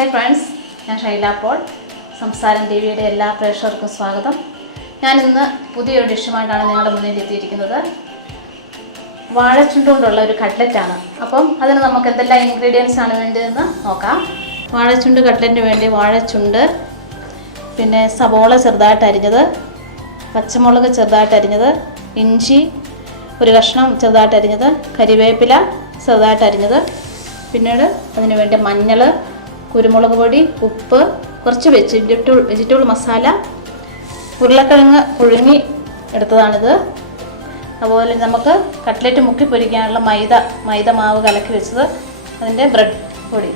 Hi friends, ഞാൻ ഷൈല. അപ്പോൾ സംസാരം ടിവിയുടെ എല്ലാ പ്രേക്ഷകർക്കും സ്വാഗതം. ഞാനിന്ന് പുതിയൊരു ഡിഷുമായിട്ടാണ് നിങ്ങളുടെ മുന്നിൽ എത്തിയിരിക്കുന്നത്. വാഴച്ചുണ്ട് കൊണ്ടുള്ള ഒരു കട്ട്ലറ്റാണ്. അപ്പം അതിന് നമുക്ക് എന്തെല്ലാം ഇൻഗ്രീഡിയൻസ് ആണ് വേണ്ടതെന്ന് നോക്കാം. വാഴച്ചുണ്ട് കട്ട്ലറ്റിന് വേണ്ടി വാഴച്ചുണ്ട്, പിന്നെ സവോള ചെറുതായിട്ട് അരിഞ്ഞത്, പച്ചമുളക് ചെറുതായിട്ട് അരിഞ്ഞത്, ഇഞ്ചി ഒരു കഷ്ണം ചെറുതായിട്ട് അരിഞ്ഞത്, കരിവേപ്പില ചെറുതായിട്ട് അരിഞ്ഞത്, പിന്നീട് അതിന് വേണ്ടി മഞ്ഞൾ, കുരുമുളക് പൊടി, ഉപ്പ്, കുറച്ച് വെജിറ്റബിൾ മസാല, ഉരുളക്കിഴങ്ങ് പുഴുങ്ങി എടുത്തതാണിത്. അതുപോലെ നമുക്ക് കട്ട്ലറ്റ് മുക്കി പൊരിക്കാനുള്ള മൈദ മാവ് കലക്കി വെച്ചത്, അതിൻ്റെ ബ്രെഡ് പൊടി.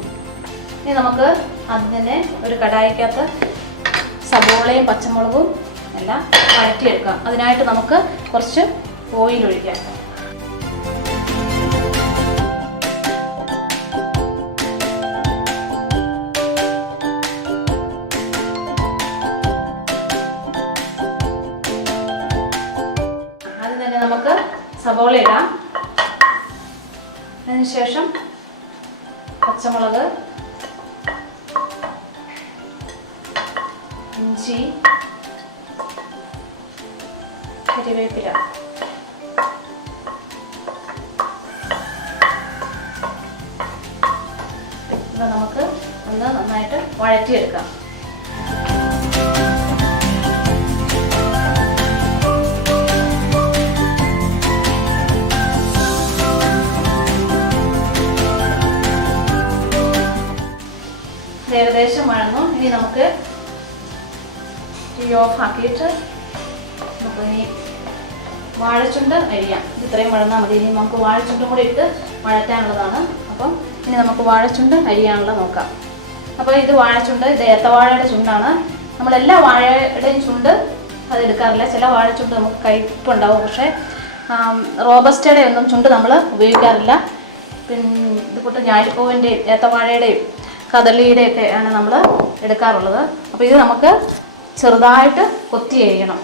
ഇനി നമുക്ക് അതിനെ ഒരു കടായിക്കകത്ത് സവോളയും പച്ചമുളകും എല്ലാം വഴറ്റിയെടുക്കാം. അതിനായിട്ട് നമുക്ക് കുറച്ച് ഓയിൽ ഒഴിക്കാം. നമുക്ക് സവോള ഇടാം. അതിനുശേഷം പച്ചമുളക്, ഇഞ്ചി, കരിവേപ്പില, ഇവ നമുക്ക് ഒന്ന് നന്നായിട്ട് വഴറ്റിയെടുക്കാം. ഏകദേശം വഴന്നു. ഇനി നമുക്ക് തീ ഓഫ് ആക്കിയിട്ട് നമുക്ക് ഇനി വാഴച്ചുണ്ട് അരിയാം. ഇത്രയും വഴന്നാൽ മതി. ഇനി നമുക്ക് വാഴച്ചുണ്ടും കൂടി ഇട്ട് വഴറ്റാനുള്ളതാണ്. അപ്പം ഇനി നമുക്ക് വാഴച്ചുണ്ട് അരിയാനുള്ളത് നോക്കാം. അപ്പോൾ ഇത് വാഴച്ചുണ്ട്, ഇത് ഏത്തവാഴയുടെ ചുണ്ടാണ്. നമ്മളെല്ലാ വാഴയുടെയും ചുണ്ട് അത് എടുക്കാറില്ല. ചില വാഴച്ചുണ്ട് നമുക്ക് കയ്പുണ്ടാവും, പക്ഷേ റോബസ്റ്റയുടെ ഒന്നും ചുണ്ട് നമ്മൾ ഉപയോഗിക്കാറില്ല. പിന്നെ ഇതുകൂട്ട് ഞാലിപ്പൂവിൻ്റെയും ഏത്തവാഴയുടെയും കദളിയുടെയൊക്കെ ആണ് നമ്മൾ എടുക്കാറുള്ളത്. അപ്പോൾ ഇത് നമുക്ക് ചെറുതായിട്ട് കൊത്തി അരിയണം.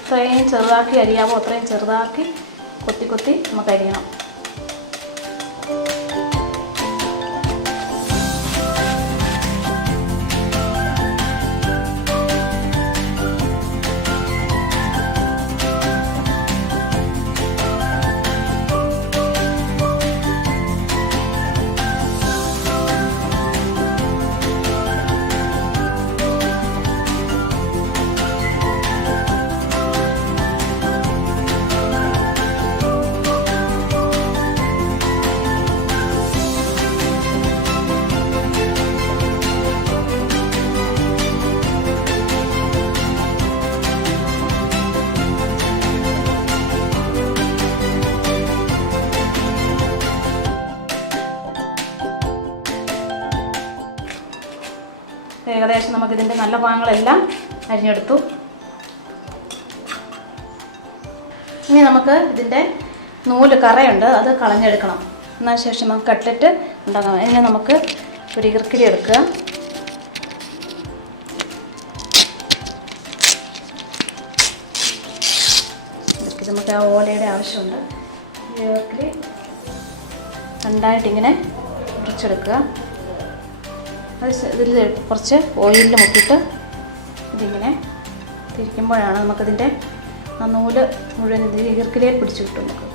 ഇത്രയും ചെറുതാക്കി അരിയാവോ അത്രയും ചെറുതാക്കി കൊത്തി നമുക്ക് അരിയണം. ഏകദേശം നമുക്കിതിൻ്റെ നല്ല ഭാഗങ്ങളെല്ലാം അരിഞ്ഞെടുത്തു. ഇനി നമുക്ക് ഇതിൻ്റെ നൂല് കറയുണ്ട്, അത് കളഞ്ഞെടുക്കണം. എന്നാൽ ശേഷം നമുക്ക് കട്ട്ലറ്റ് ഉണ്ടാക്കാം. ഇനി നമുക്ക് ഒരു ഇർക്കിലി എടുക്കുക. നമുക്ക് ആ ഓലയുടെ ആവശ്യമുണ്ട്. ഇർക്കിലി രണ്ടായിട്ടിങ്ങനെ മുറിച്ചെടുക്കുക. അത് ഇതിൽ കുറച്ച് ഓയിലിൽ മുക്കിയിട്ട് ഇതിങ്ങനെ തിരിക്കുമ്പോഴാണ് നമുക്കതിൻ്റെ ആ നൂല് മുഴുവൻ ഈർക്കിലയിൽ പിടിച്ചു കിട്ടും. നമുക്ക്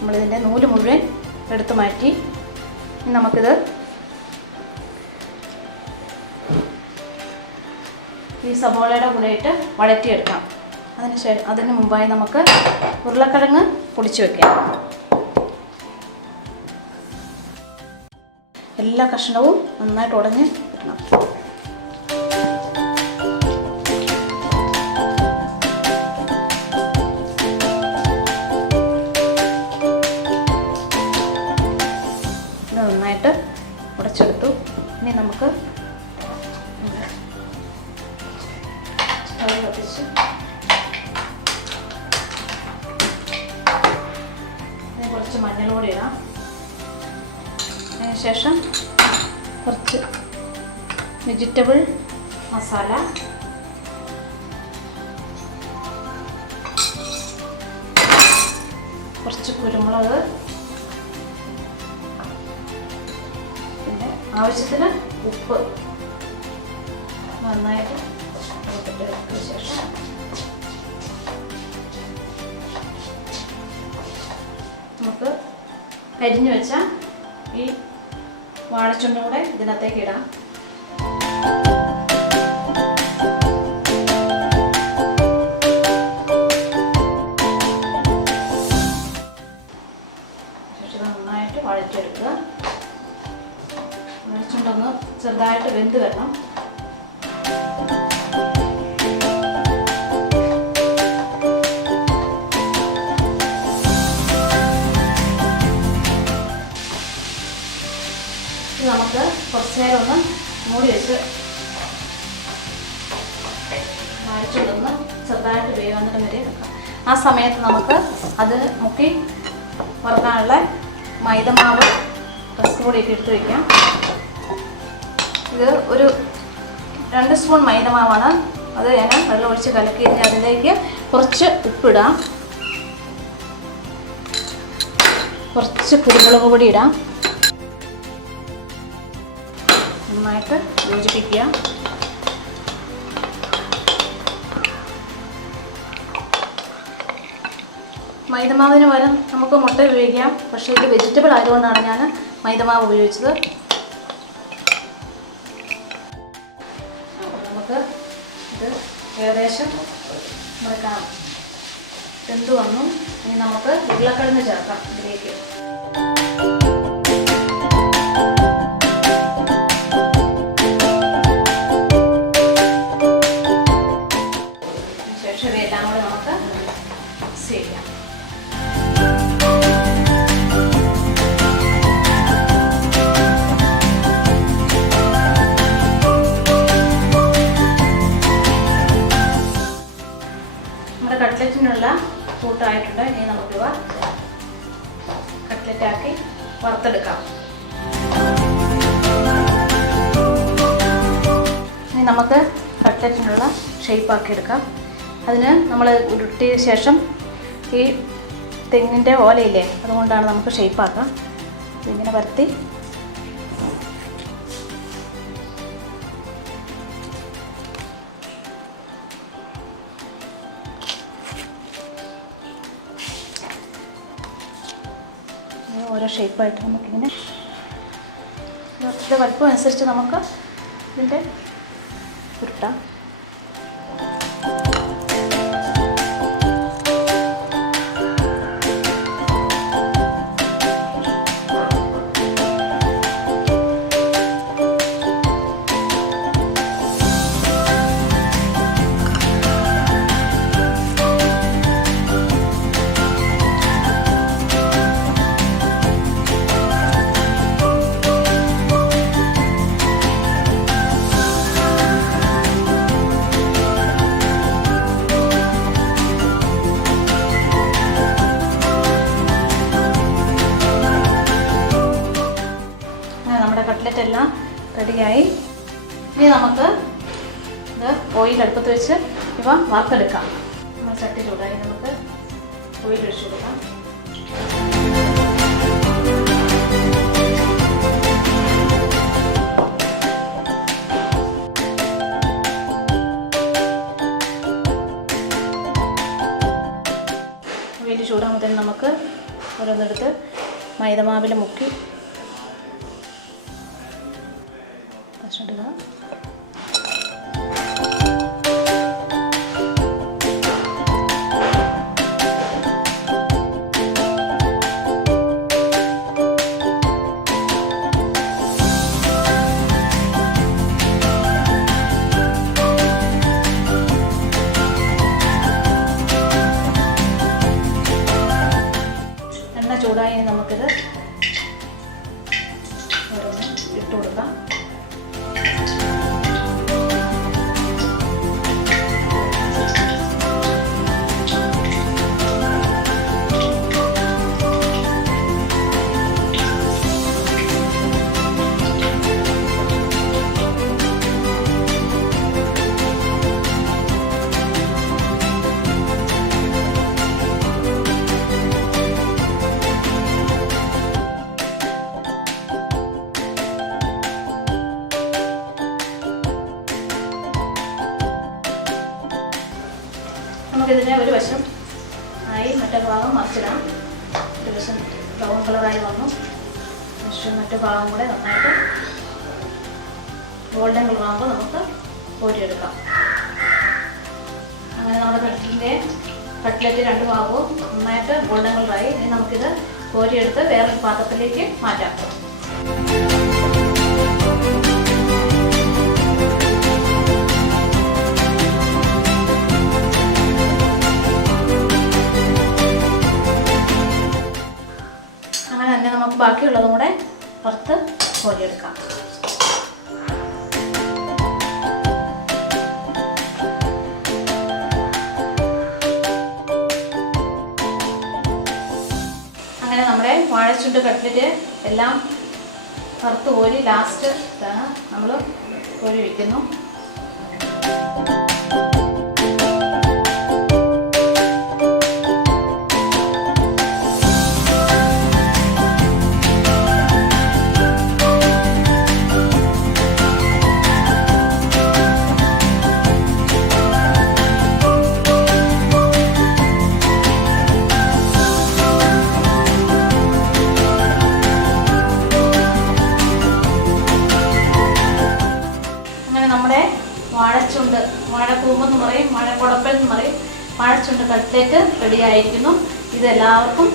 നമ്മളിതിൻ്റെ നൂല് മുഴുവൻ എടുത്തു മാറ്റി. നമുക്കിത് ഈ സവോളയുടെ കൂടെ ഇട്ട് വഴറ്റിയെടുക്കാം. അതിന് മുമ്പായി നമുക്ക് ഉരുളക്കിഴങ്ങ് പൊടിച്ചു വയ്ക്കാം. എല്ലാ കഷ്ണവും നന്നായിട്ട് ഉടഞ്ഞ് കിട്ടണം. സ്റ്റവ് കത്തിച്ച് കുറച്ച് മഞ്ഞൾ കൂടി ഇടാം. അതിനുശേഷം കുറച്ച് വെജിറ്റബിൾ മസാല, കുറച്ച് കുരുമുളക്, പിന്നെ ആവശ്യത്തിന് ഉപ്പ് നന്നായിട്ട് ഇട്ടതിന് ശേഷം നമുക്ക് അരിഞ്ഞു വെച്ച ഈ വാഴച്ചുണ്ടും കൂടെ ഇതിനകത്തേക്ക് ഇടാം. നന്നായിട്ട് വഴറ്റിയെടുക്കുക. വാഴച്ചുണ്ടൊന്ന് ചെറുതായിട്ട് വെന്ത് വരണം. നമുക്ക് കുറച്ച് നേരം ഒന്ന് മൂടി വെച്ച് വാഴച്ചുണ്ടൊന്ന് ചെറുതായിട്ട് വേവുന്നിടം വരെ വെക്കാം. ആ സമയത്ത് നമുക്ക് അത് മുക്കി വറുക്കാനുള്ള മൈദമാവ് റസ്ക് പൊടിയൊക്കെ എടുത്ത് വയ്ക്കാം. ഇത് ഒരു 2 സ്പൂൺ മൈദമാവാണ്. അത് ഞാൻ വെള്ളം ഒഴിച്ച് കലക്കി അതിലേക്ക് കുറച്ച് ഉപ്പിടാം, കുറച്ച് കുരുമുളക് പൊടി ഇടാം. നന്നായിട്ട് യോജിപ്പിക്കുക. മൈദമാവിന് പകരം നമുക്ക് മുട്ട ഉപയോഗിക്കാം. പക്ഷേ ഇത് വെജിറ്റബിൾ ആയതുകൊണ്ടാണ് ഞാൻ മൈദമാവ് ഉപയോഗിച്ചത്. നമുക്ക് ഇത് ഏകദേശം വെക്കാം. വെന്ത് വന്നു. ഇനി നമുക്ക് ഉരുളക്കിഴങ്ങ് ചേർക്കാം ഇതിലേക്ക്. ശേഷം ഇവയെല്ലാം കൂടെ നമുക്ക് മിക്സ് ചെയ്യാം. നമ്മുടെ കട്ട്ലറ്റിനുള്ള കൂട്ടായിട്ടുണ്ട്. ഇനി നമുക്കിവ കട്ട്ലറ്റാക്കി വറുത്തെടുക്കാം. ഇനി നമുക്ക് കട്ട്ലറ്റിനുള്ള ഷേപ്പാക്കി എടുക്കാം. അതിന് നമ്മൾ ഉരുട്ടിയ ശേഷം ഈ തെങ്ങിൻ്റെ ഓലയില്ലേ, അതുകൊണ്ടാണ് നമുക്ക് ഷേപ്പാക്കാം. ഇതിങ്ങനെ വരത്തി ഓരോ ഷേപ്പായിട്ട് നമുക്കിങ്ങനെ ഇതിൻ്റെ വലുപ്പം അനുസരിച്ച് നമുക്ക് ഇതിൻ്റെ ഉരുട്ടാം. കട്ട്ലറ്റ് എല്ലാം റെഡിയായി. ഇനി നമുക്ക് ഇത് ഓയിൽ അടുപ്പത്ത് വെച്ച് ഇവ വറുത്തെടുക്കാം. നമ്മൾ ചട്ടി ചൂടായി നമുക്ക് ഓയിൽ ഒഴിച്ചു കൊടുക്കാം. ഓയിൽ ചൂടാകുമ്പോൾ തന്നെ നമുക്ക് ഓരോന്നെടുത്ത് മൈദമാവിൽ മുക്കി ഇടുക. എണ്ണ ചൂടായി നമുക്കിത് നമുക്കിതിനെ ഒരു വശം ആയി മറ്റേ ഭാഗം മറിച്ചിടാം. ഒരു വശം ബ്രൗൺ കളറായി വന്നു. പക്ഷേ മറ്റേ ഭാഗം കൂടെ നന്നായിട്ട് ഗോൾഡൻ കളറാകുമ്പോൾ നമുക്ക് കോരിയെടുക്കാം. അങ്ങനെ നമ്മുടെ കട്ട്ലറ്റ് രണ്ട് ഭാഗവും നന്നായിട്ട് ഗോൾഡൻ കളറായി. ഇനി നമുക്കിത് കോരിയെടുത്ത് വേറൊരു പാത്രത്തിലേക്ക് മാറ്റാം. അങ്ങനെ തന്നെ നമുക്ക് ബാക്കിയുള്ളതും കൂടെ പുറത്ത് കോരിയെടുക്കാം. അങ്ങനെ നമ്മുടെ വാഴച്ചുണ്ട് കട്ട്ലറ്റ് എല്ലാം വറുത്ത് കോരി ലാസ്റ്റ് ഇതാണ് നമ്മൾ കോരി വയ്ക്കുന്നു. നമ്മുടെ വാഴക്കൂമ്പെന്ന് പറയും, വാഴക്കുടപ്പൻ എന്ന് പറയും, വാഴച്ചുണ്ട് കട്ട്ലറ്റ് റെഡിയായിരിക്കുന്നു. ഇതെല്ലാവർക്കും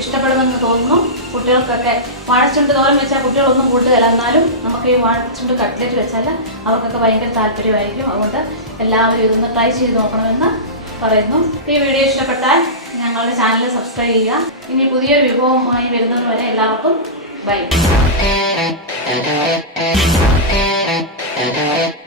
ഇഷ്ടപ്പെടുമെന്ന് തോന്നുന്നു. കുട്ടികൾക്കൊക്കെ വാഴച്ചുണ്ട് തോരൻ വെച്ചാൽ കുട്ടികളൊന്നും കൂട്ടുകയില്ല, എന്നാലും നമുക്ക് ഈ വാഴച്ചുണ്ട് കട്ട്ലറ്റ് വെച്ചാൽ അവർക്കൊക്കെ ഭയങ്കര താല്പര്യമായിരിക്കും. അതുകൊണ്ട് എല്ലാവരും ഇതൊന്ന് ട്രൈ ചെയ്ത് നോക്കണമെന്ന് പറയുന്നു. ഈ വീഡിയോ ഇഷ്ടപ്പെട്ടാൽ ഞങ്ങളുടെ ചാനൽ സബ്സ്ക്രൈബ് ചെയ്യുക. ഇനി പുതിയൊരു വിഭവമായി വരുന്നത് വരെ എല്ലാവർക്കും ബൈ.